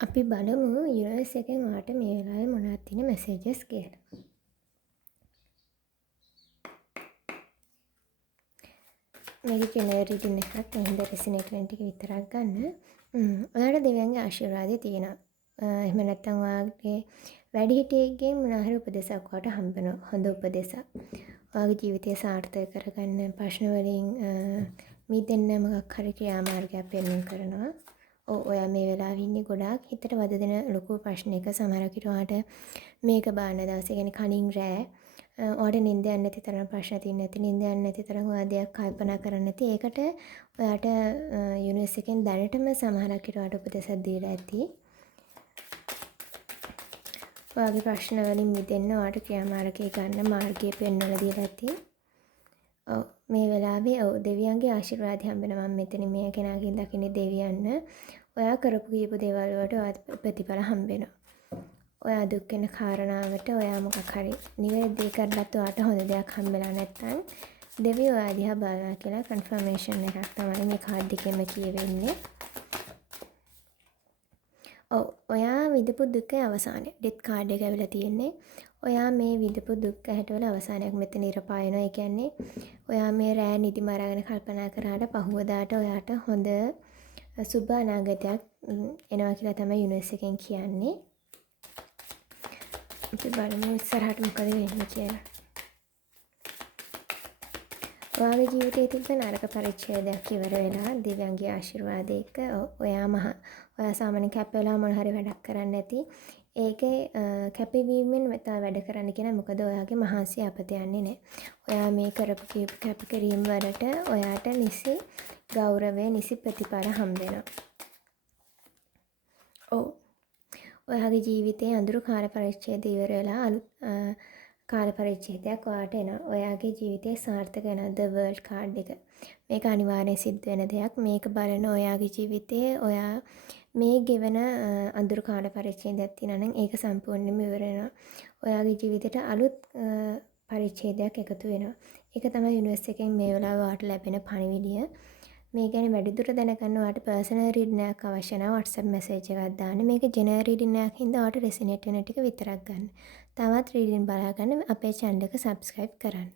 අපි බලමු යුනිවර්ස් එකෙන් ඔයාට මේ වෙලාවේ මොනවද තියෙන මැසේජස් කියලා. මේක ජෙනරල් රීඩින් එකක්. එහෙනම් රෙසිනේට් වෙන ටික විතරක් ගන්න. ඔයාලට දෙවියන්ගේ ආශිර්වාදය තියෙනවා. එහෙම නැත්නම් ඔයාගේ වැඩිහිටියෙක්ගෙන් මොනවා හරි උපදෙසක් ඔයාට හම්බ වෙනවා. හොඳ උපදෙසක්. ඔයාගේ ජීවිතය සාර්ථක කරගන්න ප්‍රශ්න වලින් මිදෙන්න මොකක් හරි ක්‍රියාමාර්ගයක් පෙන්වන්න කරනවා. ඔයා මේ වෙලාවේ ඉන්නේ ගොඩාක් හිතට වද දෙන ලොකු ප්‍රශ්නයක. සමහරවිට ඔයාට මේක බාන දවසේ කියන්නේ කලින් රෑ ඔයාට නිින්ද යන්නේ නැති තරම් ප්‍රශ්න තියෙන නැති නිින්ද යන්නේ නැති තරම් ඔයා දෙයක් කල්පනා කරන්නේ නැති. ඒකට ඔයාට යුනිවර්ස් එකෙන් දැනටම සමහරවිට ඔයාට උපදෙසක් දීලා ඇති. ඔයාගේ ප්‍රශ්න වලින් මිදෙන්න ඔයාට ක්‍රියාමාර්ගය ගන්න මාර්ගය පෙන්වලා දීලා ඇති. මේ වෙලාවේ දෙවියන්ගේ ආශිර්වාද හම්බ වෙනවා. මම මෙතන මේ කෙනාගෙන් දකින්නේ දෙවියන්. ඔයා කරපු කීප දේවල් වලට ඔයාට ප්‍රතිඵල හම්බ වෙනවා. ඔයා දුක් වෙන කාරණාවට ඔයා මොකක් හරි නිවැරදි කරලත් ඔයාට හොඳ දෙයක් හම්බෙලා නැත්නම් දෙවියෝ ඔයා දිහා බලනවා කියලා කන්ෆර්මේෂන් එකක් තමයි මේ කාඩ් එකෙම කියවෙන්නේ. ඔයා විඳපු දුකේ අවසානය. ඩෙත් කාඩ් එක ඇවිල්ලා තියෙන්නේ. ඔයා මේ විඳපු දුක් ඇහැටවල අවසානයක් මෙතන ඉරපායනවා. ඒ කියන්නේ ඔයා මේ රෑ නිදි මරාගෙන කල්පනා කරාට පහුවදාට ඔයාට හොඳ සුබ අනාගතයක් එනවා කියලා තමයි යුනිවර්ස් එකෙන් කියන්නේ. අපි බලමු ඉස්සරහට මොකද වෙන්නේ කියලා. ඔයාගේ ජීවිතයේ තිබෙන නරක පරිච්ඡේදයක් ඉවර වෙලා දිව්‍යන්ගේ ආශිර්වාද එක්ක ඔයා සාමාන්‍ය කැප වෙලා මොන හරි වැඩක් කරන්න නැති. ඒකේ කැපවීමෙන් මෙතන වැඩ කරන්න කියන මොකද ඔයාගේ මහන්සිය අපත යන්නේ නැහැ. ඔයා මේ කරපු කැපකිරීම වලට ඔයාට නිසි ගෞරවය නිසි ප්‍රතිඵල හම්බ වෙනවා. ඔයාගේ ජීවිතයේ අඳුරු කාල පරිච්ඡේදය ඉවර වෙලා අලුත් කාල පරිච්ඡේදයක් ඔයාට එනවා. ඔයාගේ ජීවිතේ සාර්ථක වෙනවා. The World card එක. මේක අනිවාර්යෙන් සිද්ධ වෙන දෙයක්. මේක බලන ඔයාගේ ජීවිතයේ ඔයා මේ ගෙවන අඳුරු කාල පරිච්ඡේදයක් තියෙනවා නම් ඒක සම්පූර්ණයෙන්ම ඉවර වෙනවා. ඔයාගේ ජීවිතේට අලුත් පරිච්ඡේදයක් එකතු වෙනවා. ඒක තමයි යුනිවර්ස් එකෙන් මේ වෙලාවේ ඔයාට ලැබෙන පණිවිඩය. මේ ගැන වැඩිදුර දැනගන්න ඔයාට පර්සනල් රීඩින් එකක් අවශ්‍ය නැහැ. WhatsApp මැසේජ් එකක් දාන්න. මේක ජෙනරල් රීඩින් එකක් හින්දා ඔයාට රෙසිනේට් වෙන ටික විතරක් ගන්න. තවත් රීඩින් බලාගන්න අපේ channel එක subscribe කරන්න.